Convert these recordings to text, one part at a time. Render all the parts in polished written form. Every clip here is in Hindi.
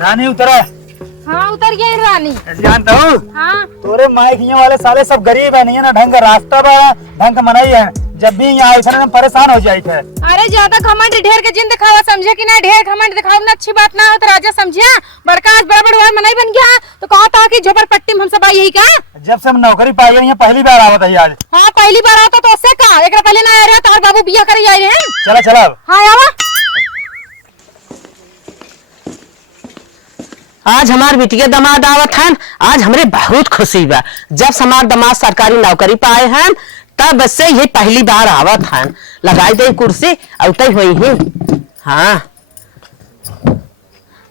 रानी उतरा। हाँ उतर गई रानी। जानता हूँ हाँ तोरे माइकिया वाले साले सब गरीब है, नहीं है ना ढंग का रास्ता बा, ढंग का मनाई है। जब भी यहाँ आई थे ना परेशान हो जाई थे। अरे ज्यादा घमंड ढेर के जिन दिखावा समझे कि ना, ढेर घमंड दिखावा ना अच्छी बात ना हो तो राजा समझिया बड़का आज बड़ा बड़ा मनाई बन गया तो कहा था कि झोपड़पट्टी में हम सब आई यही का। जब से हम नौकरी पाई है पहली बार आवत है आज। हाँ पहली बार आता तो उससे का एक पहले ना आ रहा तो बाबू बिया कर आई रहे। चला चला अब। हाँ आवा। आज हमार बिटिया दामाद आवत हैं। आज हमरे बहुत खुशी बा। जब से हमार दामाद सरकारी नौकरी पाए हैं तब से ये पहली बार आवत हैं। लगाई दे कुर्सी औतई हुई है। हाँ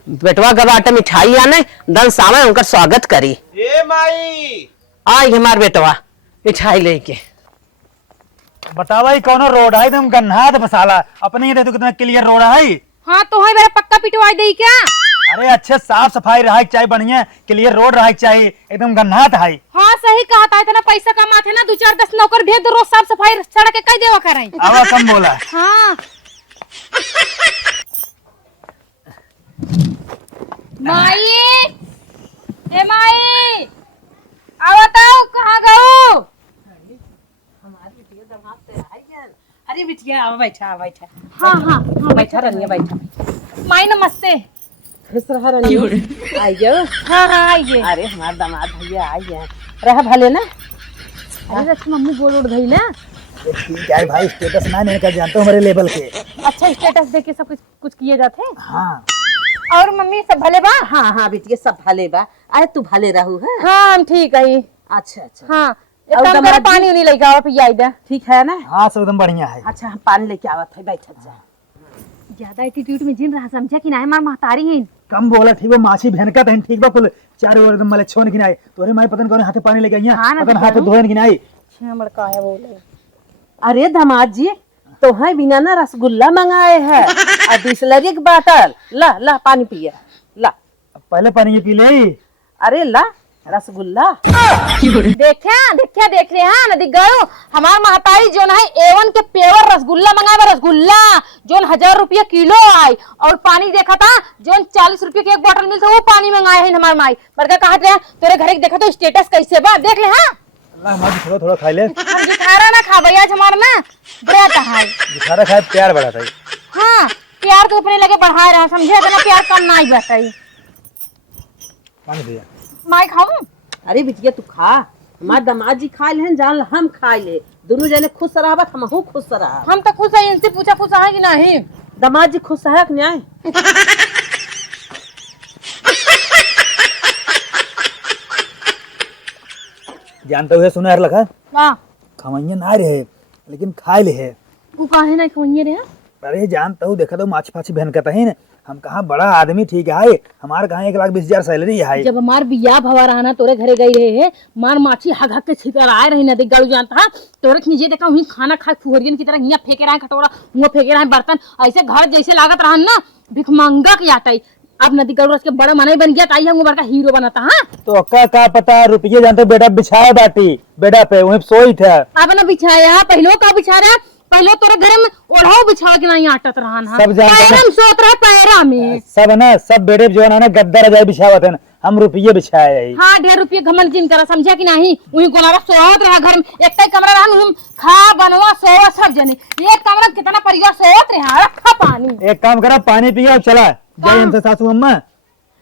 बेटवा गबाटे मिठाई आने दन सामने उनका स्वागत करी। ए माई आई हमार बेटवा मिठाई लेके। बतावा ये कौन रोड है एकदम गन्हात मसाला अपने ही देखो कितना क्लियर रोड है। हाँ तो है मेरा पक्का पिटवाई दे क्या। अरे अच्छे साफ सफाई रहा चाहिए, बढ़िया क्लियर रोड रहा चाहिए, एकदम गन्हात है। हाँ सही कहा था, इतना पैसा कमाते ना 2-4-10 नौकर भेज दो रोज साफ सफाई सड़क के कई देवा करें। आवा कम बोला। हाँ माई ए माई आवताओ कहाँ गओ। अरे बिटिया आओ बैठा बैठा। हाँ हाँ हाँ बैठा रनिया बैठा। माई नमस्ते। खुश रहा रनिया। आई जाओ। हाँ हाँ आइए। अरे हमार दामाद भैया आई है। रहा भले ना। अरे अच्छा मम्मी बोल उड़ गई ना। ठीक है भाई, स्टेटस ना नहीं कर जानते हो हमारे लेवल के। अच्छा स्टेटस देख के सब कुछ किए जाते हैं। हाँ और मम्मी सब भले बा। हाँ हाँ बिटिया सब भले बा। आए तू भले रहू है। हाँ हम ठीक है। अच्छा अच्छा हाँ और एक काम दामाद करो जी? पानी उनी लेके आओ पिया इधर। ठीक है ना। हाँ सब एकदम बढ़िया है। अच्छा हम पानी लेके आवत है। बैठ जा। ज्यादा एटीट्यूड में जिन रहा समझा कि ना हमार महतारी है। कम बोला ठीक बा, माछी भेनका तहन ठीक बा कुल चारों ओर एकदम मले छोन किनाई तोरे माई पतन कोने हाथे पानी लेके आईया हाँ ना, पतन हाथ धोन किनाई। हमर काया बोले। अरे दामाद जी तो है बिना ना रसगुल्ला मंगाए है और बिस्लरी की बोतल। ला ला पानी पिया ला। पहले पानी ये पी ले। अरे ला रसगुल्ला। देखा देख रहे हैं नदी गयो हमार महतारी जो है A1 के पेवर रसगुल्ला मंगाए रसगुल्ला जो 1000 रुपया किलो आए और पानी देखा था जो 40 रुपये की एक बोतल मिलता वो पानी मंगाए है हमारे माई बड़का कहा थे तेरे घर देखा तो स्टेटस कैसे बा देख ले। हाँ अल्लाह मां थोड़ा थोड़ा खा ले। हम दिखारा ना खा भैया हमारा ना बड़ा है दिखारा खाए प्यार बढ़ा था। हाँ प्यार तो अपने लगे बढ़ा रहा समझे ना प्यार कम ना ही बताई। पानी दिया माई खाऊं। अरे बिटिया तू खा। हमार दामाद जी खा ले जान हम खा ले दोनों जने खुश रहा हम खुश रहा। हम तो खुश है इनसे पूछा खुश है कि नहीं। दामाद जी खुश है कि नहीं। जानते हुए सुना यार लखा वाह खवैया ना रहे लेकिन खाए ले है। वो काहे ना खवइए रे। अरे जानता हूँ देखा तो माछी फाछी बहन का है हम कहा बड़ा आदमी ठीक है हमारे कहा 1,20,000 सैलरी है। जब हमार बिया भवा रहना तोरे घरे गई रहे है मार माछी हग हग के छितर आए रही नदी गलू जानता तोरे नीचे देखा वही खाना खा फुहरियन की तरह यहाँ फेंके रहे कटोरा वो फेंके रहे बर्तन ऐसे घर जैसे लागत रहन ना भिखमंगा के आता अब नदी गलू के बड़ा मनाई बन गया ताई हम बड़का हीरो बनाता। हाँ तो का पता रुपये जानते बेटा बिछाया बाटी बेटा पे वहीं सोई था। अब ना बिछाया पहलो का बिछा रहा पहले तोरे घरे में ओढ़ाओ बिछा के नहीं आटत रहन। सब जानते हैं। पैरम सोत रहा पैरा में सब ना सब बेटे जो है ना गद्दा रजाई बिछावत है हम रुपये बिछाया है। हाँ 1.5 रुपये घमंड जिन करा समझा कि नहीं वही गोलारा सोत रहा घर में एक कमरा रहा हम खा बनवा सोवा सब जने एक कमरा कितना परिवार सोत रहा रखा पानी। एक काम करा पानी पिया और चला जाए इनसे सासू अम्मा।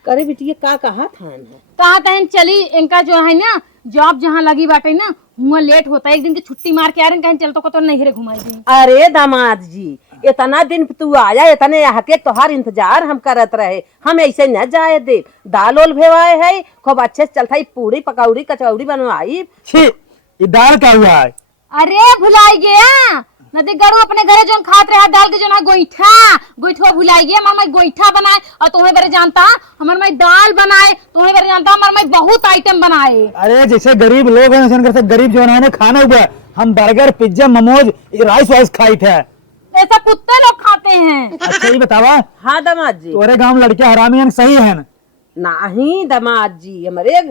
करे बिटिया का कहा था कहा तहन चली इनका जो है ना जॉब जहाँ लगी बाटे ना वहाँ लेट होता है एक दिन की छुट्टी मार के आ रहे कहीं चलतो को तो नहीं घुमाई दी। अरे दामाद जी इतना दिन तू आया इतने हके तोहार इंतजार हम करत रहे हम ऐसे न जाए दे दाल ओल भेवाए है खूब अच्छे से चलता पूरी पकौड़ी कचौड़ी बनवाई। छी ये दाल का हुआ है। अरे भुलाई गया नदी गरू अपने घरे जो खात रहा दाल के जो ना गोईठा भुलाई गया हमार माई गोईठा बनाए और तुम्हें बारे जानता हमार माई दाल बनाए तुम्हें बारे जानता हमार माई बहुत आइटम बनाए। अरे जैसे गरीब लोग हैं गरीब जो है खाना हुआ हम burger pizza momos rice vice खाई थे ऐसा कुत्ते लोग खाते हैं। अच्छा ये बतावा हाँ दामाद जी तोरे गांव लड़के हरामी हैं सही है नहीं दामाद जी हमारे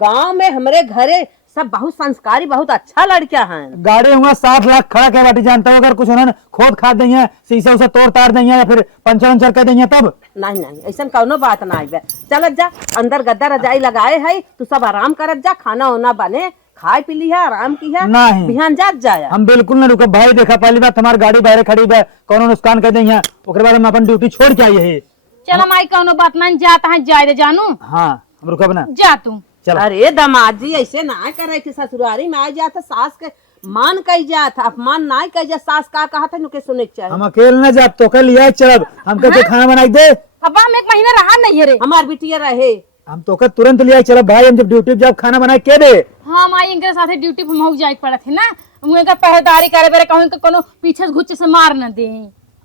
गांव में हमारे घरे सब बहुत संस्कारी बहुत अच्छा लड़का है। गाड़ी हुआ 7 लाख खड़ा के बाटी जानता हूँ, अगर कुछ उन्होंने खोद खाद दी है, शीशा उसे तोड़ ताड़ दी है या फिर पंचर वंचर कर दी है तब। नहीं नहीं ऐसा कौनो बात ना है। चल जा अंदर गद्दा रजाई लगाए है, तू सब आराम करत जा, खाना वाना बने खाए पी ली है, आराम की है, नहीं बिहान जात जाया। हम बिल्कुल न रुके भाई, देखा पहली बात हमारी गाड़ी बाहर खड़ी है, कौन नुकसान कर दी है, उसके बाद हम अपन ड्यूटी छोड़ के आई है। चल माई कौनो बात नहीं, जाता है जाए दे जानू। हाँ हम रुकब ना, जा तू। चल। अरे दामाद जी ऐसे ना करे कि ससुरारी में आ जाता सास के मान कही जात, अपमान ना कही जा। सास का कहा था नुके सुने के चाहिए। हम अकेले न जा तो कल लिया चलब, हम कहते खाना बनाई दे। अब हम एक महीना रहा नहीं है रे। हमार बिटिया रहे हम तो कल तुरंत लिया चलब भाई, हम जब ड्यूटी जब खाना बनाए के दे। हाँ माई इनके साथे ड्यूटी पर महुक जाए पड़त है ना, उनके का पहरेदारी करे बेरे कहूं कि कोनो पीछे से घुच्चे से मार न दे।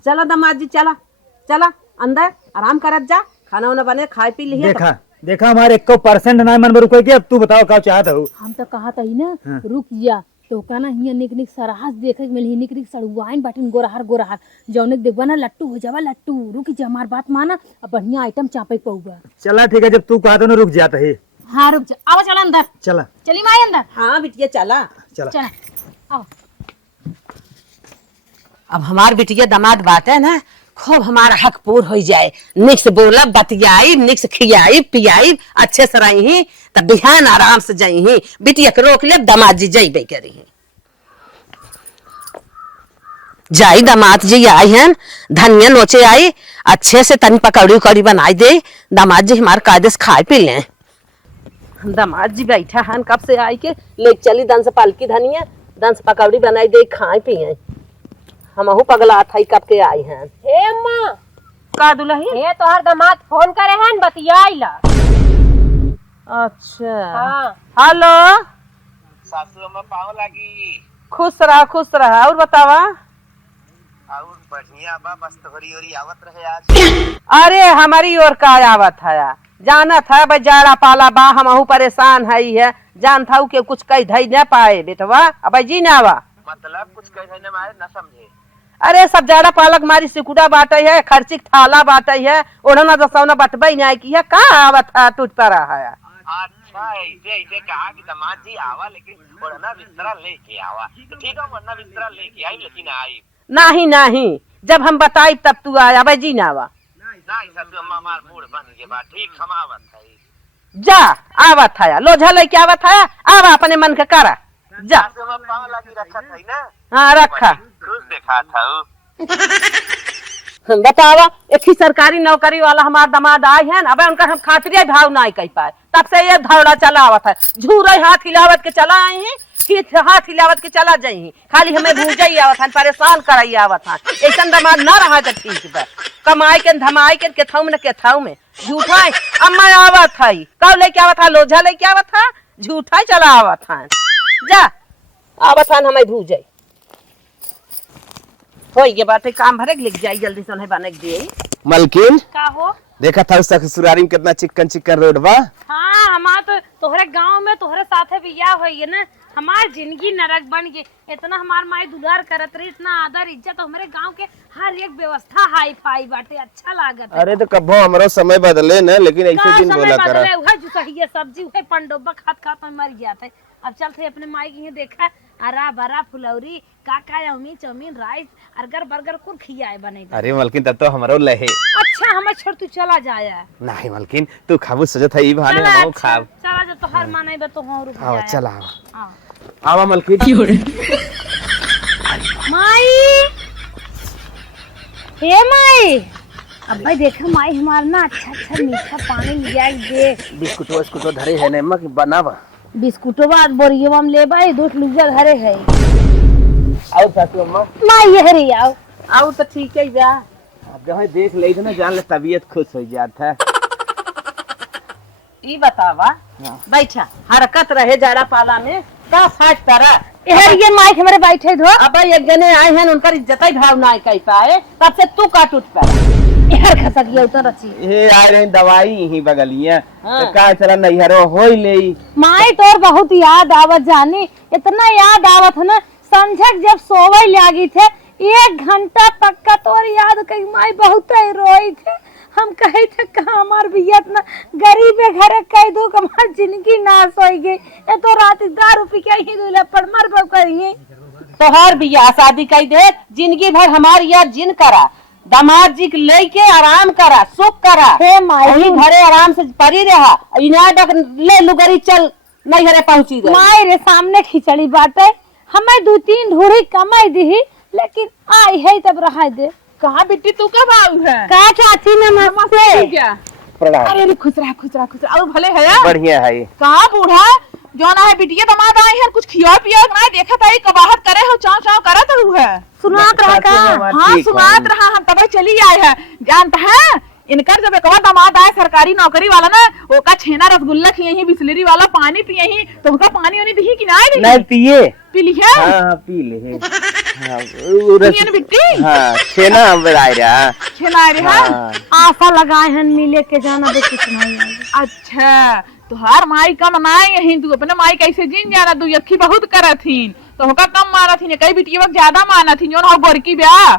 चला दामाद जी चला चला अंदर आराम करत जा, खाना वाना बने खाए पी ली। देखा देखा हमारे 1% ना मन में रुके के। अब तू बताओ क्या चाहता हूँ। हम तो कहा था ही ना रुक जा, तो कहना हिया निक निक सराहस देखे के मिली, निक निक सड़ुआइन बाटिन गोरहार गोरहार जौने देखबा ना लट्टू हो जावा लट्टू। रुक जा हमार बात माना, अब बढ़िया आइटम चापे पऊगा। चला ठीक है, जब तू कहा तो ना रुक जाता है। हाँ रुक जा, आओ चला अंदर। चला चली माई अंदर। हाँ बिटिया चला चला चला आओ। अब हमार बिटिया दामाद बात है ना, खूब हमारा हक पूर हो जाए, निक्स बोला बतियाई, निक्स खियाई पियाई, अच्छे से रही तब बिहान आराम से जाई ही। बिटिया के रोक ले, दामाद जी जइबे करी जाई। दामाद जी आई हैं, धनिया नोचे आई, अच्छे से तनी पकौड़ी उकौड़ी बनाई दे, दामाद जी हमारे कायदे से खाए पी लें। दामाद जी बैठा हन कब से आई के ले चली दन से पालकी धनिया, दन से पकौड़ी बनाई दे खाए पिए। हमहू पगला था कब के आई हैं। हे अम्मा का दुलही हे तोहर दामाद फोन करे हैं बतियाइला। अच्छा हाँ हेलो सासू अम्मा पाँव लागी। खुश रहा और बतावा। और बढ़िया बा, बस तोहरी ओरी आवत रहे आज। अरे हमारी ओर का आवत है, जाना था भाई जाड़ा पाला बा, हमहू परेशान है, जान था के कुछ कह धई न पाए बेटवा। अब जी ना आवा मतलब कुछ कहे न मारे न समझे। अरे सब जाड़ा पालक मारी सिकुड़ा बाटे है, खर्चिक थाला बाटे है, ओढ़ना दसौना बटबई नहीं की है, कहाँ आवत है टूट पड़ा है। अच्छा ऐसे ऐसे कहा कि दामाद जी आवा, लेकिन ओढ़ना बिस्तरा लेके आवा। तो ठीक है, वरना बिस्तरा लेके आई लेकिन आई नहीं जब हम बताई तब तू आया भाई जी ना आवा। नहीं सासू अम्मा हमार मूड बन गए बा, ठीक हम आवत है। जा आवत है, लोझा लेके आवत है, आवा अपने मन के करा जा। सासू अम्मा पाँव लागी रखा था ना। हाँ रखा। खुश देखा था बतावा एक ही सरकारी नौकरी वाला हमारा दामाद आए हैं, अब उनका हम खातिरिया भाव नहीं कह पाए, तब से ये धौड़ा चला आवत है, झूरे हाथ हिलावत के चला आए हैं, हाथ हिलावत के चला जाई, खाली हमें भूजा ही आवत है, परेशान कराई आवत है। ऐसा दामाद न रहा तो ठीक बा, कमाई के धमाई के थौ में के थौ में झूठा अम्मा आवत है, कब लेके आवत है, लोझा लेके आवत है, झूठा चला आवत है। जा आवत है हमें भूजाई हो ये बात है, काम भरे लिख जाई जल्दी से उन्हें बने दिए। मलकिन का हो? देखा था ससुरारी में कितना चिकन रोड बा। हाँ हमार तो तोहरे गांव में तोहरे साथे बियाह होई है ना, हमार जिंदगी नरक बन गई। इतना हमार माई दुलार करत रही, इतना आदर इज्जत, हमारे गांव के हर एक व्यवस्था हाई फाई बाटे, अच्छा लागत है। अरे तो कबो हमरो समय बदले न, लेकिन ऐसे दिन बोला करा। उहे जो कहिए सब्जी उहे पंडोबा खात में मर गया था। अब चलते अपने माई की देखा, हरा भरा फुलौरी काका अमीन चौमीन राइस अर्गर बर्गर कुल खियाए बने। अरे मलकिन तब तो हमरो लहे। अच्छा हमें छोड़ तू चला जाया। नहीं मलकिन तू खाबू सजत है, ई बहाने हम खाब। चला जा, तो हर माने बे तो हो रुक जाया। आवा चला हाँ। आवा मलकिन। माई हे माई, अब भाई देखा माई हमारा ना अच्छा मीठा पानी लिया दे। बिस्कुटो धरे है ने मक बनावा। बिस्कुटो बाद बोरियो हम ले भाई, दूध लुजा घरे है। आओ सासू अम्मा माई ये रे आओ। आओ तो ठीक है बा, अब जहाँ देख ले ना जान ले तबीयत खुश हो जाता है। ई बतावा बैठा हरकत रहे जाड़ा पाला में का फाट पड़ा। ये माई हमारे बैठे धो। अब एक जने आए हैं उनका इज्जत ही भाव ना कह पाए, तब से तू का टूट पड़ा। यार खसक गया उतर रची। ये आ रहे दवाई यही बगलिया। हाँ। तो का चला नैहरो होई ले। माई तोर बहुत याद आवत जानी, इतना याद आवत है ना, संझक जब सोवे लागी थे 1 घंटा तक का तोर याद कई माई बहुत रोई थे। हम कहे थे कहा हमार भैया इतना गरीब है घर कह दो हमार जिंदगी नाश हो गई ये तो रात दारू पी के ही दूल्हा पर मर बब करिए तोहर बियाह शादी कई दे जिंदगी भर हमार यार जिन करा दामाद जी के लेके आराम करा सुख करा हे माई घरे आराम से परी रहा इना डक ले लुगरी चल नहीं घरे पहुंची दे माई रे सामने खिचड़ी बाटे हमें 2-3 ढूढ़ी कमाई दी लेकिन आई है तब रहा दे कहाँ बेटी तू कब आऊ है? का चाची नमस्ते क्या? प्रणाम। अरे खुश रहा और भले है बढ़िया है। कहाँ बूढ़ा जो ना है बिटिया दामाद आए हैं कुछ खिया पिया ना देखा था कबाहट करे हो चाव चाव करत रहू है सुनात रहा का हाँ सुनात रहा हम तब चली आए हैं जानता है इनकर जब एक दामाद आए सरकारी नौकरी वाला ना ओका छेना रसगुल्ला खिए ही बिस्लेरी वाला पानी पिए ही तो उनका पानी वानी दी कि नहीं पिए पी लिया हाँ पी ले हाँ बिट्टी हाँ छेना हम बनाए रहा छेना रे हाँ। आशा लगाए हैं मिले के जाना दे कुछ नहीं आएगा। अच्छा तुहार माई का मनाए यही तू अपने माई कैसे जीन जाना तू यखी बहुत करथिन तो होका कम माना थी कई बिटिया ज्यादा माना थी जो ना गोरकी ब्याह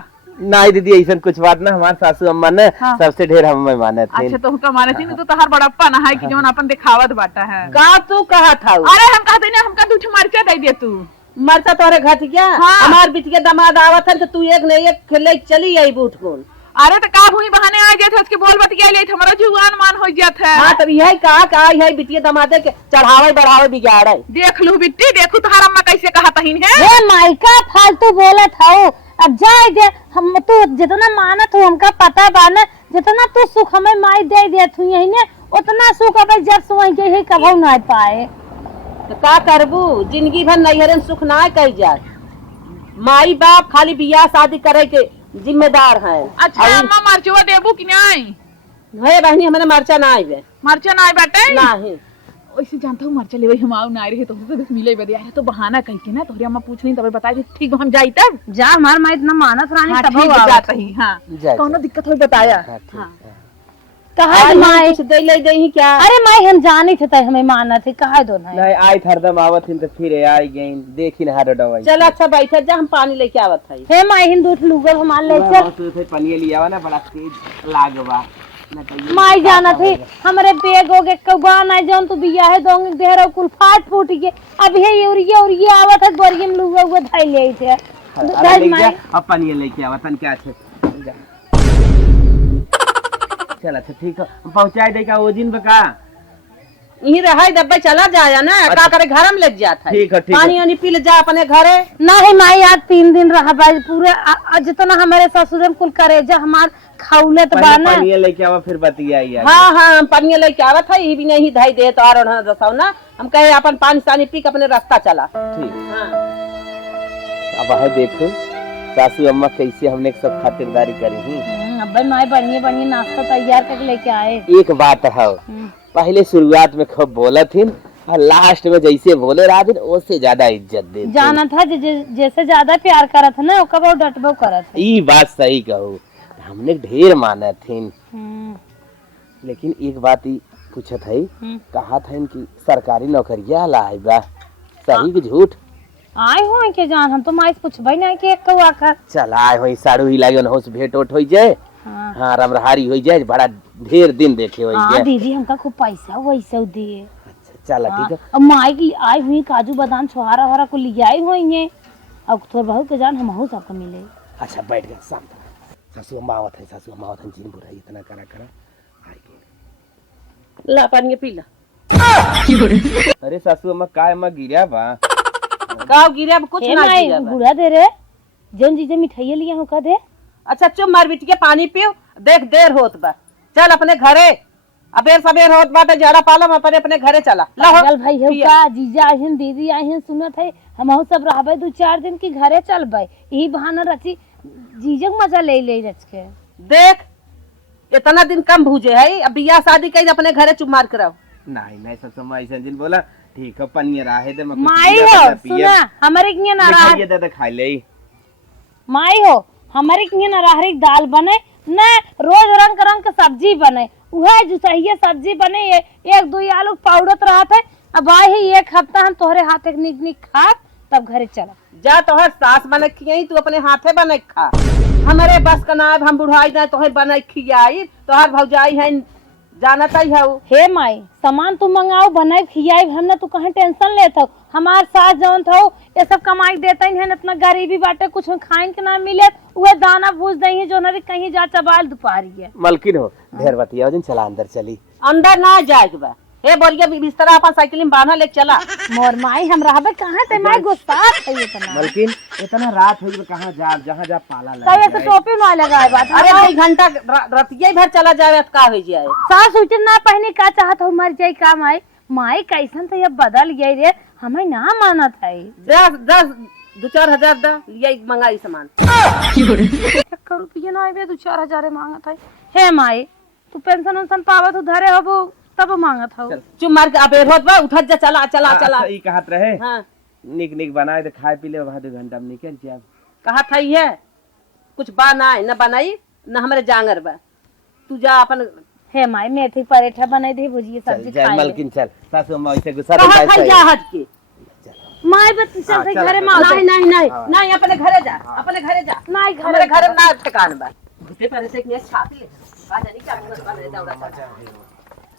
नहीं दीदी ऐसा कुछ बात ना हमारे सासू अम्मा ने हाँ। सबसे ढेर हमें माने थे। अच्छा तो हुक्का माने थी तो तहार बड़प्पा ना है कि जो अपन दिखावत बाटा है का तू कहा था अरे हम कहते ना हमका दूठ मरचा दे दे तू मरचा तोरे घट गया हाँ। हमार बिटिया दामाद आवत है तो तू एक नहीं एक खेले चली आई बूट कौन अरे तो का भूई बहाने आ जाते उसके बोल बतिया ले हमारा जुआन मान हो जात है हाँ तब यही कहा यही बिटिया दामादे के चढ़ावे बढ़ावे बिगाड़े देख लू बिट्टी देखू तहार अम्मा कैसे कहा तहीन है हे माइका फालतू बोला था अब जाए दे हम तू जितना मानत हूँ हमका पता बा न जितना तू सुख हमें माई दे दे तू यही ने उतना सुख अब जब सुई के ही कभू ना पाए तो का करबू जिंदगी भर नैहरे में सुख ना कही जाए माई बाप खाली बियाह शादी करे के जिम्मेदार है अच्छा अम्मा मरचुआ देबू कि नहीं है बहनी हमारे मरचा ना आवे मरचा ना बेटे नहीं वैसे जानता हूँ मरचा ले हम आऊ ना रहे तो बस मिले बदे आए तो बहाना कह के ना तोहरी अम्मा पूछ नहीं तब बता दे ठीक हम जाई तब जा हमार माई इतना मानत रानी हाँ, तब ठीक जाता ही हाँ जा, कौनो दिक्कत हो बताया हाँ, ठीक है। कहा माई कुछ दे ले दे क्या अरे माई हम जानी थे तय हमें मानत है कहा दो ना नहीं आई हरदम आवत हिन तो फिर आई गई देखी ना हारो डवाई चल अच्छा बैठे जा हम पानी लेके आवत है हे माई हिंदू लूगल हमार ले चल पनिया लिया ना बड़ा तेज लागवा माई जाना थी हमारे बेग हो गए कौआ ना जौन तू बिया है दोंगे देहरा कुल फाट फूट गए अब ये और ये आवत है बोरिया में लूगा हुआ धाई ले थे अरे ले जा अब पनिया लेके आवा तन क्या छे चल अच्छा ठीक है पहुंचाई देगा वो दिन बका यही रहा दब्बे चला जाया ना का करे घर में लग जाता है ठीक है पानी वानी पी ले जा अपने घरे नहीं माई आज 3 दिन रहा भाई पूरे जितना हमारे ससुर कुल करे जा हमार खौलत बाना पनिया लेके आवा फिर बतियाई हाँ हाँ हम पानी लेके आवत है ये भी नहीं धाई दे तो और दसाओ ना हम कहे अपन पानी सानी पी के अपने रास्ता चला ठीक हाँ। अब है देखो सासू अम्मा कैसे हमने सब खातिरदारी करी ही अब्बा माई बढ़िया नाश्ता तैयार करके लेके आए एक बात है पहले शुरुआत में खूब बोला थी और लास्ट में जैसे बोले रहा दिन उससे ज्यादा इज्जत दे जाना था जैसे ज्यादा प्यार करत है ना कब डटबो करत है ये बात सही कहूँ हमने ढेर माना थी लेकिन एक बात ही पूछत है कहा था कि सरकारी नौकरिया लाई बा सही कि झूठ आए हो के जान हम तो माई पूछबे ना कि एक कौआ कर चल आए हो साड़ू ही लागे होश भेंट ओट हो जाए हाँ रमरहारी हो जाए बड़ा ढेर दिन देखे हो हाँ दीदी हमका खूब पैसा वैसा दिए अच्छा चल ठीक है अब माई की आई हुई काजू बादाम छोहारा वहारा को ले आई हुई है अब थोड़ा बहुत के जान हम सबको मिले अच्छा बैठ गए शांत सासू अम्मा आवत है जीन बुराई इतना करा आई गई ला पानी पी ला अरे सासू अम्मा काय अम्मा गिरा बा का गिरे अब कुछ ना गिरे बुढ़ा दे रे जन जीजे मिठाई लिया हो का दे अच्छा चुप मार बिटी के पानी पियो देख देर होत बा चल अपने घरे अबेर सबेर होत बाटे जरा पालम अपने घरे चला चल भाई हो का जीजा आहिन दीदी आहिन सुनत है हम सब रहबे 2-4 दिन की घरे चलबे यही बहाना रची जीजक मजा ले रच के देख इतना दिन कम भूजे है अब बियाह शादी कई अपने घरे चुप मार कराओ नहीं सासू अम्मा ऐसा जिन बोला ठीक है पनिया राहे दे माई हो सुना हमारे किया नाराज ये दे खा ले माई हो हमारे किया नाराहरी दाल बने न रोज रंग रंग के सब्जी बने वह जो चाहिए सब्जी बने 1-2 आलू पाउडर रहा थे अब आए ही 1 हफ्ता हम तोहरे हाथ एक निक खा तब घरे चला जा तोहर सास बने खियाई तू अपने हाथे बने खा। हमारे बस का ना हम बुढ़ाई ना तोहर बने खियाई तोहर भौजाई है जानत ही है। हे माई सामान तू मंगाओ बनाए खियाई हमने तू कहाँ टेंशन लेत हो। हमार सास जौन था ये सब कमाई देते हैं इतना गरीबी बाटे कुछ खाइन के ना मिले वह दाना भूज दही जो न कहीं जा चबाल दुपारी है। मलकिन हो ढेर बतिया दिन चला अंदर चली। अंदर ना जाए बा हे बोलिए बिस्तरा अपन साइकिल में बांधा ले चला। मोर माई हम रहबे कहाँ ते माई गुस्सा है इतना। मलकिन इतना रात हो कहाँ जा जहाँ जा पाला लग कहे से टोपी ना लगाए बात। अरे 2 घंटा रतिया भर चला जाए का हो जाए। सास उचर ना पहने का चाहत हो मर जाए का माई माई कैसन तो ये बदल गई रे हमें ना मानत है। 2-4 हजार दा लिया मंगाई सामान। 1 रुपया ना आवे 2-4 हजार मांगत है। हे माई तू पेंशन उनसन पावत उधारे हबो तब मांगत हो। चुप मार के अबे रोज बा उठत जा चला चला चला। ई कहत रहे हां निक निक बनाए तो खाए पी ले वहां 2 घंटा में निकल जाए। कहा था ये कुछ बा ना न बनाई न हमारे जांगर बा तू जा अपन। हे माई मेथी पराठा बनाई दे भुजिया सब्जी चल खाए। मलकिन चल सासू अम्मा ऐसे गुस्सा कहा था जा हट के माई बत चल से चल, घरे चल। मां नहीं नहीं नहीं नहीं अपने घरे जा अपने घरे जा। नहीं हमारे घरे घर ना ठिकान बा घुसे पहले से के छाती ले आ जानी क्या बने दौड़ा सा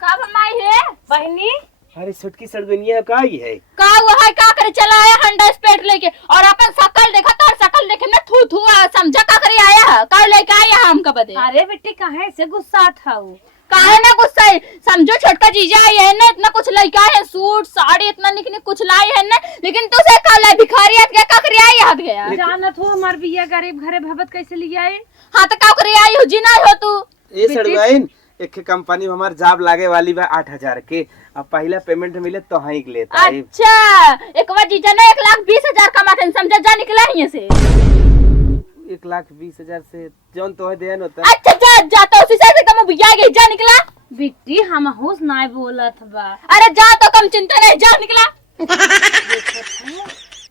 का माई है बहनी अरे छुटकी सड़गनिया का ही है का वो है का करे चला आया हंडा स्पेट लेके और अपन शकल देखा तो शकल देखे ना थू थू समझा का करे आया है का लेके आया हम का बदे। अरे बेटी कहे से गुस्सा था काहे ना गुस्सा है समझो छोटका जीजा आई है ना इतना कुछ लइका है सूट साड़ी इतना निक निक कुछ लाई है ना लेकिन तू से का लाई भिखारियत के का करे आई हट गया। जानत हो हमार बिया गरीब घरे भगत कैसे लिए आए। हां तो का करे आई हो जी ना हो तू ए सड़गाइन एक कंपनी में हमार जॉब लागे वाली बा 8000 के अब पहला पेमेंट मिले तो हाई लेता है। अच्छा एक बार जीजा ने 1,20,000 कमाते समझा जा निकला यहीं से 1,20,000 से जौन तो है देन होता है। अच्छा जा जा तो उसी से कम बिया गई जा निकला बेटी हम होश ना बोलत बा। अरे जा तो कम चिंता नहीं जा निकला।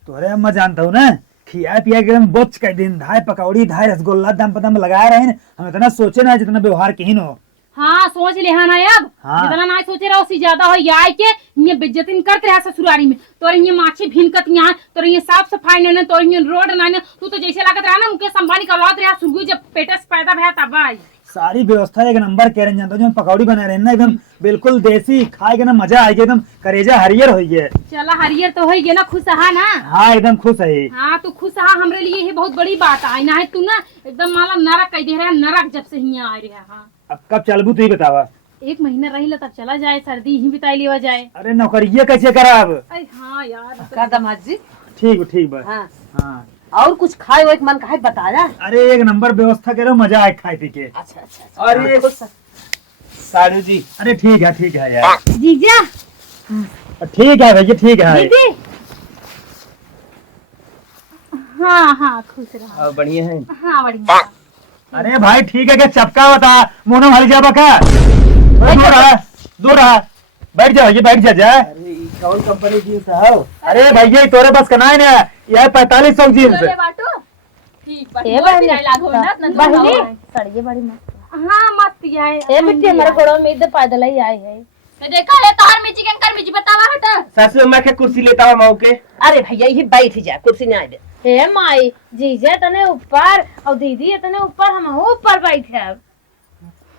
तोरे अम्मा जानता हूँ ना खिया पिया के एकदम बोच का दिन धाय पकौड़ी धाय रसगुल्ला दाम पता में लगाए रहे हम इतना सोचे ना जितना व्यवहार कहीं हो। हाँ सोच ले हाँ ना अब हाँ। जितना ना सोचे रहो उसी ज्यादा हो या के ये बेइज्जती करते रहा ससुरारी में तोरे ये माछी भिनकत यहाँ तोरे ये साफ सफाई न तोरे ये रोड ना तू तो जैसे लागत रहा ना मुकेश अंबानी का औलाद रहा सुरगु जब पेटस पैदा भया तब आई सारी व्यवस्था एक नंबर कह रहे जानता हूँ पकौड़ी बना रहे हैं ना एकदम बिल्कुल देसी खाए के ना मजा आएगी एकदम करेजा हरियर हो गया। चला हरियर तो हो गया ना खुश हा ना। हाँ एकदम खुश है। हाँ तू खुश हा हमरे लिए ये बहुत बड़ी बात है ना है तू ना एकदम माला नरक कह दे रहा नरक जब से यहाँ आ रहा। हाँ अब कब चलबू तू ही बतावा। 1 महीना रही तब चला जाए सर्दी ही बिताई लिया जाए। अरे नौकरिया कैसे करा अब। हाँ यार का दमाद जी ठीक बा। हाँ हाँ और कुछ खाए वो एक मन का बताया। अरे एक नंबर व्यवस्था करो मजा आए खाए पी के। अच्छा अरे साड़ू जी अरे ठीक है यार जीजा ठीक है भैया ठीक है। दीदी हाँ हाँ खुश रहा। और बढ़िया है। हाँ बढ़िया। अरे भाई ठीक है क्या चपका बता मोनो हल जा बका दूर रहा बैठ जा भैया बैठ जा। अरे ई कौन कंपनी जींस है। अरे भैया तोरे बस का ना यह 4500 जींस। चले बाटू ठीक बा ए बहुत किराया लागो ना इतना दूर बहनी ना। सड़िए बड़ी मस्त। हाँ मस्त है। ए बेटी हमारे गोड़ों में इधर पैदल ही आए है। तो देखा है तार मिर्ची के कर मिर्ची बतावा हटा। सासू अम्मा के कुर्सी लेता हूँ मऊ के। अरे भैया ये बैठ जा कुर्सी नहीं आए। हे माई जीजा तने ऊपर और दीदी तने ऊपर हम ऊपर बैठे अब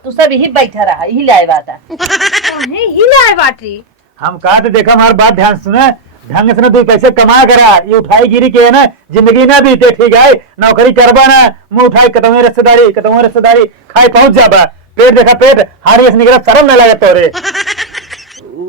तू सब यही बैठा रहा यही लाए बात कहे ही लाए बाटी। हम कहा तो देखा हमारी बात ध्यान सुने ढंग से ना 2 पैसे कमा करा ये उठाई गिरी के है ना जिंदगी ना बीते ठीक है नौकरी करबा ना मुंह उठाई कतवे रिश्तेदारी खाए पहुंच जाबा पेट देखा पेट हारी से निकला शर्म न लगे तोरे।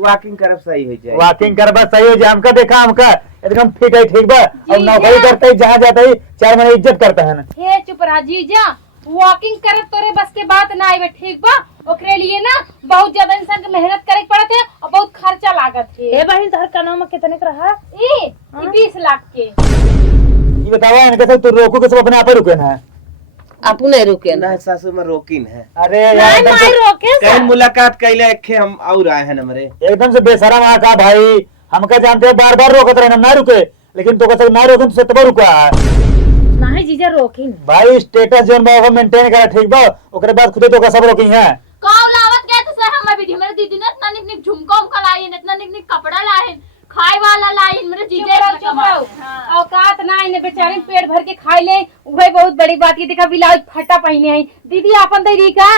वॉकिंग करब सही हो जाए। वॉकिंग करबा सही हो जाए हमका देखा हमका एकदम ठीक बा और नौकरी करते ही जहाँ जाता ही 4 महीने इज्जत करता है ना। हे चुप रहा जीजा वॉकिंग करत तोरे बस के बात ना आवे ठीक बा ओकरे लिए ना बहुत ज्यादा इंसान के मेहनत करे पड़त है और बहुत खर्चा लागत है। हे बहन तोहर कनौ में कितने का रहा ई 20 लाख के। ये बतावा इनके सब तू रोको के सब अपने आप ही रुके ना। आपू नहीं रुके ना सासू में रोकिन है। अरे नहीं यार माई रोके कहीं मुलाकात कैले अखे हम और आए हैं हमरे। एकदम से बेशरम आ का भाई हमका जानते हैं बार रोकत रहे ना रुके लेकिन तो कैसे ना रोके तो तब रुका नहीं जीजा रोकी नहीं। भाई स्टेटस जोन बा मेंटेन करा ठीक बा ओकरे बाद खुदे तो का सब रोकी है। काऊ लावत गए तो सर हम भी मेरे दीदी ने इतना निक निक झुमका उमका लाई इतना निक निक कपड़ा लाए खाए वाला लाइन मेरे जीजा चुप रहो। औकात ना इन्हें बेचारे पेट भर के खाई ले, वही बहुत बड़ी बात। ये देखा ब्लाउज फटा पहने आई दीदी, आपन दे का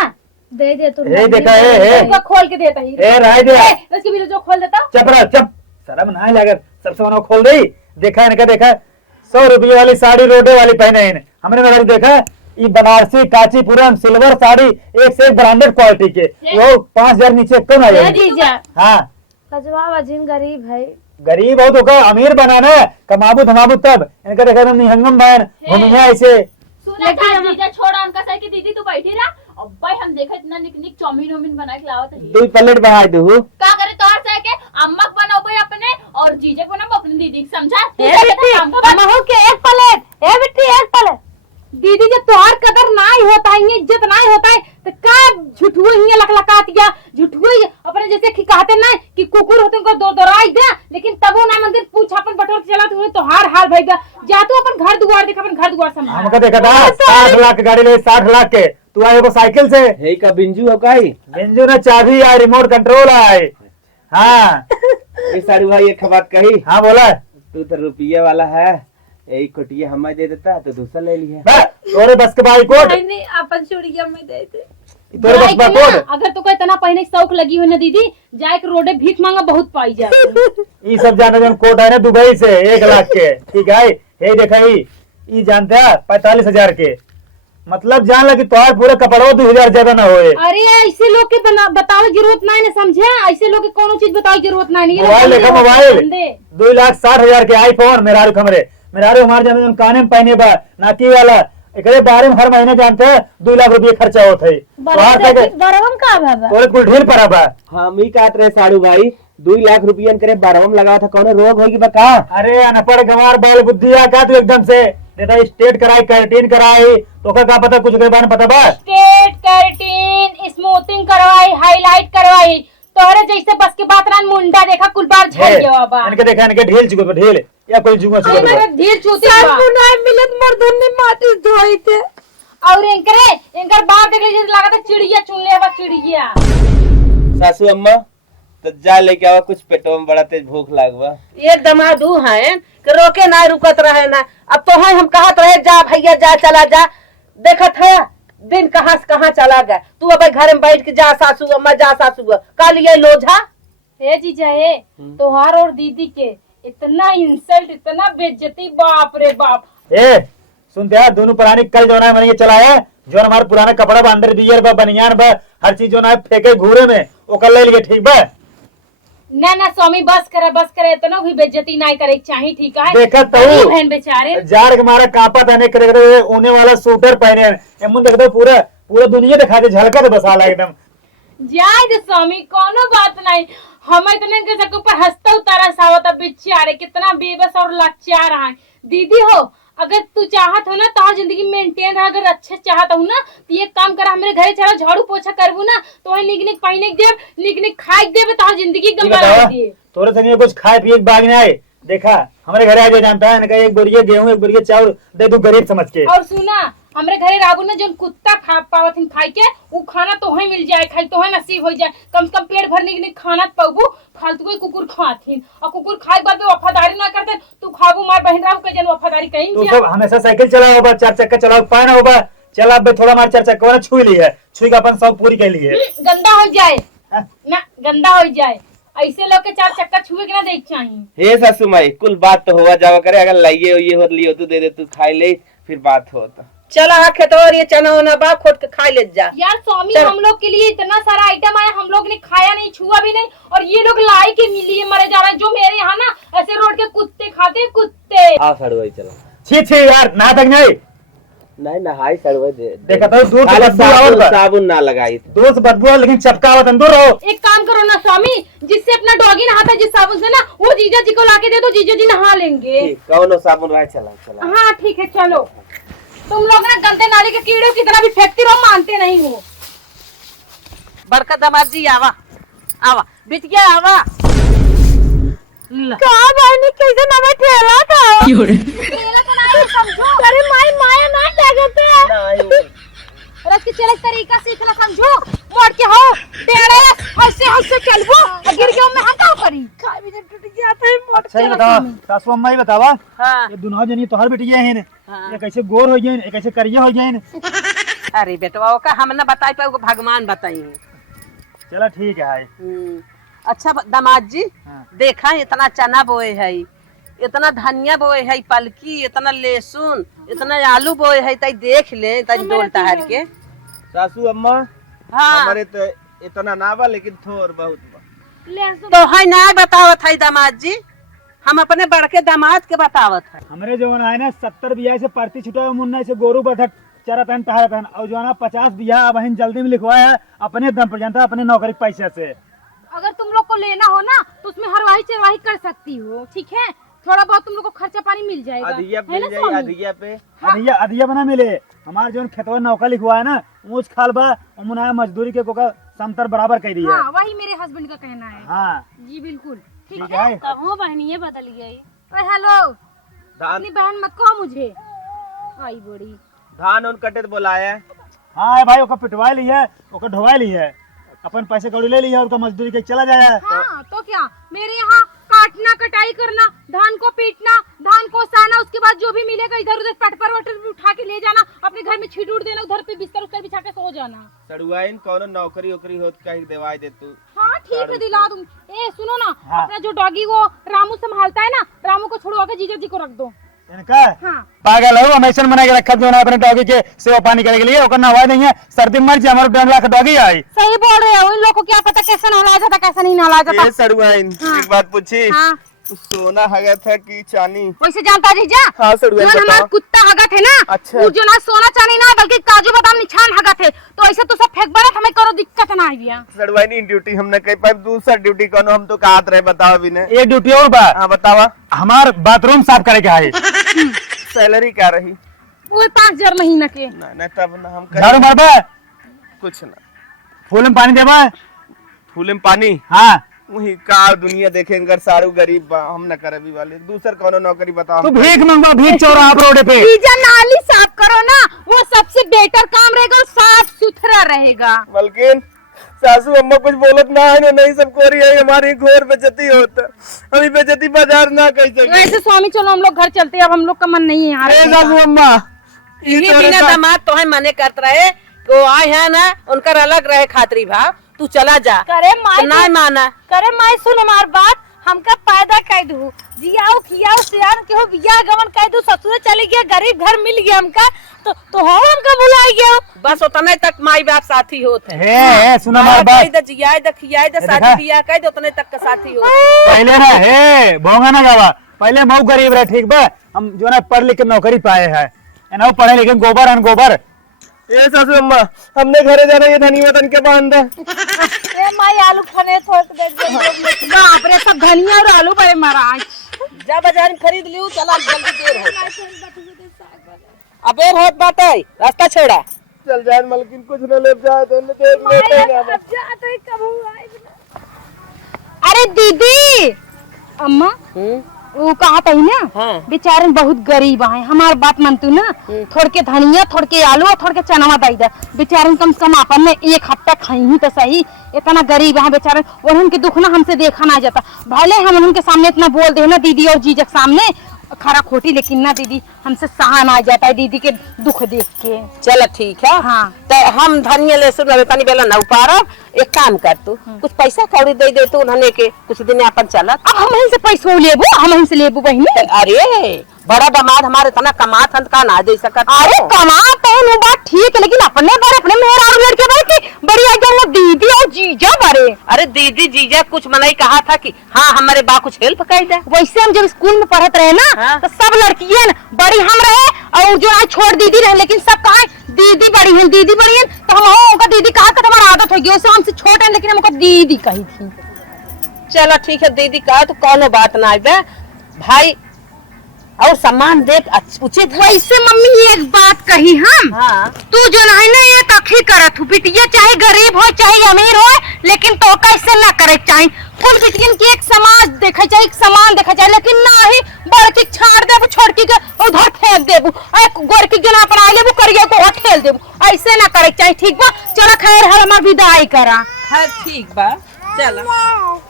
दे दे तू ए देखा ए खोल के देता ही ए राय दे इसकी भी जो खोल देता। चुप रह चुप, शर्म ना लगे, सबसे मनो खोल दई। देखा इनका देखा 100 रुपये वाली साड़ी रोडे वाली पहने इन, हमने मगर देखा ये बनारसी कांचीपुरम सिल्वर साड़ी एक से एक ब्रांडेड क्वालिटी के, वो 5000 नीचे कौन आया जीजा हाँ कजवा वजिन गरीब है, गरीब हो तो का अमीर बनाना, कमाबू धमाबू तब। इनका देखा तुम निहंगम बहन घूमिया ऐसे। सुना था जीजा छोड़ा उनका सही कि दीदी तू बैठी रहा। अब भाई हम देखा इतना निक निक चाउमीन वाउमीन बना के लावत है। 2 प्लेट बढ़ा दू। का करे तोहर से के अम्मा बनाओ भाई अपने और जीजे को ना अपनी दीदी के समझा। ए बेटी हमहू के एक प्लेट, ए बेटी एक प्लेट। दीदी जब तोहार कदर ना ही होता है, इज्जत ना ही होता है तो का झूठुए ही लकलकात गया झूठुए अपने जैसे कि कहते ना कि कुकुर होते को दो दोराई दे, लेकिन तबो ना मंदिर पूछ अपन बटोर के चला तुम्हें तोहार हाल भइगा। जा तू अपन घर दुआर देख, अपन घर दुआर संभाल। हमका देखा था 60 लाख की गाड़ी ले 60 लाख के, तू आए को साइकिल से। हे का बिंजू हो काई बिंजू ना चाबी आए, रिमोट कंट्रोल आए। हाँ ये साड़ू भाई एक बात कही। हाँ बोला तू तो रुपये वाला है, यही कोटिया हमें दे देता तो दूसरा ले लिया। तोरे बस के भाई कोट, नहीं अपन चूड़िया में दे दे। तोरे बस का कोट। अगर तो कोई इतना पहने की शौक लगी हो ना दीदी, जाए के रोडे भीख मांगा बहुत पाई जाए। ये सब जाने जन कोट है ना दुबई से 1 लाख के, ठीक है। ये देखा ये जानते हैं 45,000 के, मतलब जान लगी तोहार पूरे कपड़ो 2000 ज्यादा ना होए। अरे ऐसे लोग के बताओ जरूरत नहीं ना, समझे? ऐसे लोग के कोनो चीज बताओ जरूरत नहीं। मोबाइल देखा, मोबाइल 2,60,000 के आईफोन। मेरा कमरे मेरा हमारे जाने जन काने में पहने बा नाकी वाला, एकरे बारे में हर महीने जानते हैं 2 लाख रुपये खर्चा होता है। बरवम का बाबा तोरे कुल ढील पड़ा बा। हम ही कहते रहे साड़ू भाई 2 लाख रुपया करे 12 में लगा था, कौन रोग होगी बका। अरे अनपढ़ गंवार बैल बुद्धिया का तू एकदम से देता स्टेट कराई कैरेटीन कराई तो का पता कुछ के बारे में पता बा। स्टेट कैरेटीन स्मूथिंग करवाई, हाईलाइट करवाई, तोहरे जैसे बस के बात ना मुंडा देखा कुल बार झड़ गया बा। इनके देखा इनके ढील चुके ढील या कोई जुआ चुके मेरे ढील चूती बा। मुनाई मिलत मर्दनी माटी धोई थे और इनकर बात देख लीजिए लगा था चिड़िया चुन ले बा चिड़िया। सासू अम्मा तो जा लेके आवा, कुछ पेटो में बड़ा तेज भूख लागवा। एक दमादू है कि रोके ना रुकत रहे ना। अब तो है हम कहत रहे जा भैया जा चला जा, देखत है दिन कहाँ से कहाँ चला गया। तू अब घर में बैठ के जा सासू अम्मा जा सासू कल ये लोझा। हे जीजा हे तोहार और दीदी के इतना इंसल्ट इतना बेइज्जती, बाप रे बाप। ए सुनते हैं दोनों पुरानी कल जो ना मैंने ये चलाया जो हमारे पुराना कपड़ा बा अंडर बियर बा बनियान बा हर चीज जो ना फेंके घूरे में वो कल ले लिए, ठीक बा ना ना स्वामी बस करे इतना भी बेइज्जती नहीं करे चाहिए, ठीक है। देखा तो बहन बेचारे जाड़ के मारा कापा तने करे ऊने वाला सूटर पहने एमुन देख दो पूरा पूरा दुनिया दिखा दे झलका तो बसाला एकदम। जाए दे स्वामी कोनो बात नहीं, हम इतने के सबके ऊपर हंसता उतारा सावता बेचारे कितना बेबस और लाचार है। दीदी हो अगर तू चाहत हो ना तो जिंदगी मेंटेन रह, अगर अच्छे चाहत हो ना तो ये काम कर हमारे घरे चलो झाड़ू पोछा करबू ना तो निक निक पहने के देव निक निक खाए देव तो जिंदगी गंगा रह दी। तोरे संगे कुछ खाए पिए के बाग नहीं आए। देखा हमारे घरे आज जानता है इनका 1 बोरिया गेहूं 1 बोरिया चावल दे दू गरीब समझ के। और सुना हमरे घरे राबू ना जो कुत्ता खा पावत खाई के वो खाना तो है मिल जाए, खाई तो है नसीब हो जाए, कम से कम पेट भरने के लिए खाना पाबू। फालतू कोई कुकुर खाथिन और कुकुर खाए बाद में वफादारी ना करते तू खाबू मार बहन राबू के जन वफादारी कहीं तू सब हमेशा साइकिल चला होगा 4 चक्का चलाओ पाए ना होगा चल अब थोड़ा मार 4 चक्का वाला छुई ली है छुई का अपन शौक पूरी कर ली है। गंदा हो जाए ना गंदा हो जाए, ऐसे लोग के 4 चक्का छुए के ना देख चाहिए। हे सासू माई कुल बात तो हुआ जावा करे, अगर लाइए ये हो लियो तू दे दे तू खाई ले फिर बात हो तो चला हा खेतो और ये चना वना बा खोद के खा ले जा। यार स्वामी हम लोग के लिए इतना सारा आइटम आया, हम लोग ने खाया नहीं छुआ भी नहीं और ये लोग लाई के मिली है मरे जा रहे हैं। जो मेरे यहाँ ना ऐसे रोड के कुत्ते खाते हैं कुत्ते। आ सड़वाई चलो छी छी यार ना तक नहीं नहाई सड़वाई दे देखा तो दूर से बदबू आवत बा, साबुन ना लगाई दूर से बदबू है लेकिन चपका आवत अंदर रहो। एक काम करो ना स्वामी जिससे अपना डॉगी नहाता है जिस साबुन से ना वो जीजा जी को लाके दे दो, जीजा जी नहा लेंगे। कौन साबुन रहा चला चला। हाँ ठीक है चलो। तुम लोग ना गंदे नाली के कीड़े कितना भी फेंकती रहो मानते नहीं हो। बड़का दामाद जी आवा आवा बिटिया आवा का बहनी कैसे ना मैं ठेला था ठेला तो नहीं समझो। अरे माई माया ना लगते है रख के चले तरीका सीखना समझो। मोड़ के हो टेढ़े ऐसे ऐसे चलबो गिर गयो मैं हम का करी खाई भी टूट गया था ये बताओ सासू अम्मा ही बतावा हाँ ये दुनों जनी तोहर बेटिया हैं ये कैसे गोर हो गए ये कैसे करिए हो गए अरे बेटवा ओका हम न बताई पाए भगवान बताई चलो ठीक है अच्छा दामाद जी हाँ। देखा इतना चना बोए है, इतना धनिया बोए है, पलकी इतना लहसुन, इतना आलू बोए है, तई देख ले तई डोल तहार के। सासू अम्मा हाँ हमारे तो इतना ना बा लेकिन थोड़ बहुत बा। तो है ना बतावत है दामाद जी, हम अपने बड़के दामाद के बतावत है। हमरे जो है ना 70 बिया से परती छुटा मुन्ना से गोरू बधक चरा तहन पहाड़ तहन और जो है ना 50 बिया अब जल्दी में लिखवाया है अपने दम पर जनता अपने नौकरी के पैसे से। अगर तुम लोग को लेना हो ना तो उसमें हरवाही चरवाही कर सकती हो, ठीक है? थोड़ा बहुत तुम लोग को खर्चा पानी मिल जाएगा, अधिया है ना मिल जाई स्वामी? अधिया पे अधिया बना मिले हमारे जो खेतवा नौकर लिखवा है ना ऊँच खाल बा मुना मजदूरी के कोका समतर बराबर कर दिया। हाँ वही मेरे हस्बैंड का कहना है। हाँ जी बिल्कुल ठीक ठीक है। है कहूँ बहनिये बदल गई। ओए हेलो, धान अपनी बहन मत कहो मुझे, आई बड़ी। धान उन कटे तो बुलाया है। हाँ भाई ओका पिटवा ली है ओका ढोवा ली है अपन पैसे कौड़ी ले लिया उसका मजदूरी के चला जाए। हाँ तो क्या, मेरे यहाँ काटना कटाई करना, धान को पीटना, धान को साना, उसके बाद जो भी मिलेगा इधर उधर पटपर वटर उठा के ले जाना, अपने घर में छीट उड़ देना, उधर पे बिस्तर उस्तर बिछा के सो जाना। सड़ुआइन कौनो नौकरी ओकरी होत कहीं देवाई दे तू। हाँ ठीक है दिला दूँ। ए सुनो ना, हाँ। अपना जो डॉगी वो रामू संभालता है ना, रामू को छुड़वा के जीजा जी को रख दो। इनका हाँ पागल हो हमेशा बना के रखा जो ना अपने डॉगी के सेवा पानी करने के लिए ओकर नहवा नहीं है सर्दी मर जाए हमारे 1.5 लाख डॉगी आई। सही बोल रहे हो, इन लोगों को क्या पता कैसे नहलाया जाता कैसे नहीं नहलाया जाता। ये सड़ुआइन एक बात पूछी हाँ सोना हगा था कि चांदी? वैसे जानता जीजा, हाँ सड़ुआइन जो हमारा बताओ। कुत्ता हगा थे ना, अच्छा। वो जो ना सोना चांदी ना बल्कि काजू बादाम निछान हगा थे, तो ऐसे तो सब फेंक बना हमें करो दिक्कत ना आई भैया। सड़ुआइन इन ड्यूटी हमने कही पाइप दूसरा ड्यूटी कौनो हम तो कहा रहे बताओ अभी ने। एक ड्यूटी और बा हाँ बतावा हमार बाथरूम साफ करे के है सैलरी क्या रही? वो 5,000 महीना के। ना तब ना हम झाड़ू मारबा कुछ ना फूल में पानी देबा। फूल में पानी हाँ वही का दुनिया देखे इनकर सारू गरीब बा हम न करबी वाले दूसर कौनो नौकरी बताओ। तू भीख मंगवा भीख चौराहा पर रोड पे। जीजा नाली साफ करो ना, वो सबसे बेटर काम रहेगा और साफ सुथरा रहेगा। बल्कि सासू अम्मा कुछ बोलत ना है नहीं सब कोरी है हमारी घोर बेइज्जती होता अभी बेइज्जती बाजार ना कह सके। वैसे स्वामी चलो हम लोग घर चलते हैं, अब हम लोग का मन नहीं है यहाँ ए रहने सासू का। अम्मा ये बिना दामाद तो है मने करत रहे, तो आए है ना उनका अलग रहे खातरी भाव, तू चला जा। करे माई तो नहीं माना करे माई सुन हमार बात, हमका पैदा कह दू जियाओ खियाओ सियान के हो बियाह गमन कह दू ससुर चली गया गरीब घर मिल गया हमका तो हो हमका भुलाई गया। बस उतने तक माई बाप साथी होते हैं। हे सुना हमार बात जियाए द खियाए द ये शादी देखा? बियाह कह दे उतने तक का साथी होते हैं। पहले ना हे भोंगा ना गावा पहले मऊ गरीब रहे ठीक बा हम जो ना पढ़ लिख के नौकरी पाए है ना पढ़े लिखे गोबर अन गोबर। ए सासू अम्मा हमने घरे जाना ये धनी वतन के बांध ए माई आलू खाने थोड़ दे बाप रे, सब धनिया और आलू बड़े महाराज। जा बाजार में खरीद लियो, चला जल्दी देर हो अबेर होत बाटे रास्ता छोड़ा। चल जाए मलकिन कुछ न ले जाए तो न देख लेते हैं हम। अरे दीदी अम्मा वो कहा था ना हाँ। बेचारे बहुत गरीब है, हमार बात मानतू ना, थोड़ के धनिया थोड़ के आलू और थोड़ के चना दई दे बेचारे कम से कम अपन में एक हफ्ता खाई तो सही। इतना गरीब है बेचारे, और उनके दुख ना हमसे देखा ना जाता, भले हम उनके सामने इतना बोल दे ना दीदी और जीजा के सामने खरा खोटी, लेकिन ना दीदी हमसे सहा ना जाता है दीदी के दुख देख के। चल ठीक है। हाँ। तो हम धनिया ले सुन तनी बेला न उपारब, एक काम कर तू कुछ पैसा कौड़ी दे दे तू उन्होंने के कुछ दिन अपन चलत। अब हम इनसे पैसों लेबू, हम इनसे लेबू बहनी। अरे बड़ा दामाद हमारे इतना कमात हन का ना दे सकत। अरे कमाते हैं वो बात ठीक है, लेकिन अपने बारे अपने मेहरा लड़के बारे की बड़ी आ जाऊंगा दीदी और जीजा बारे। अरे दीदी जीजा कुछ मनाई कहा था कि हाँ हमारे बा कुछ हेल्प कर दे। वैसे हम जब स्कूल में पढ़त रहे ना हाँ। तो सब लड़कियां बड़ी हम रहे और जो आज छोड़ दीदी रहे, लेकिन सब कहा दीदी बड़ी है दीदी बड़ी है, तो हम उनका दीदी कहा तो हमारा आदत हो गई, वैसे हमसे छोटे हैं लेकिन हमको दीदी कही थी। चलो ठीक है दीदी कहा तो कोनो बात ना आए भाई, और सम्मान देख उचित। वैसे मम्मी एक बात कही हम, हाँ। तू जो है ना एक अखी करत हूँ बिटिया, चाहे गरीब हो चाहे अमीर हो, लेकिन तो कैसे ना करे चाहिए कुल बिटियन की एक समाज देखा जाए, एक समान देखा जाए, लेकिन ना ही बड़की छाड़ देबू छोड़की के उधर फेंक देबू, गोरकी के ना अपना लेबू करिया को ठेल देबू, ऐसे ना करे चाहिए। ठीक बा चलो खैर हमार विदाई करा। हाँ ठीक बा चलो।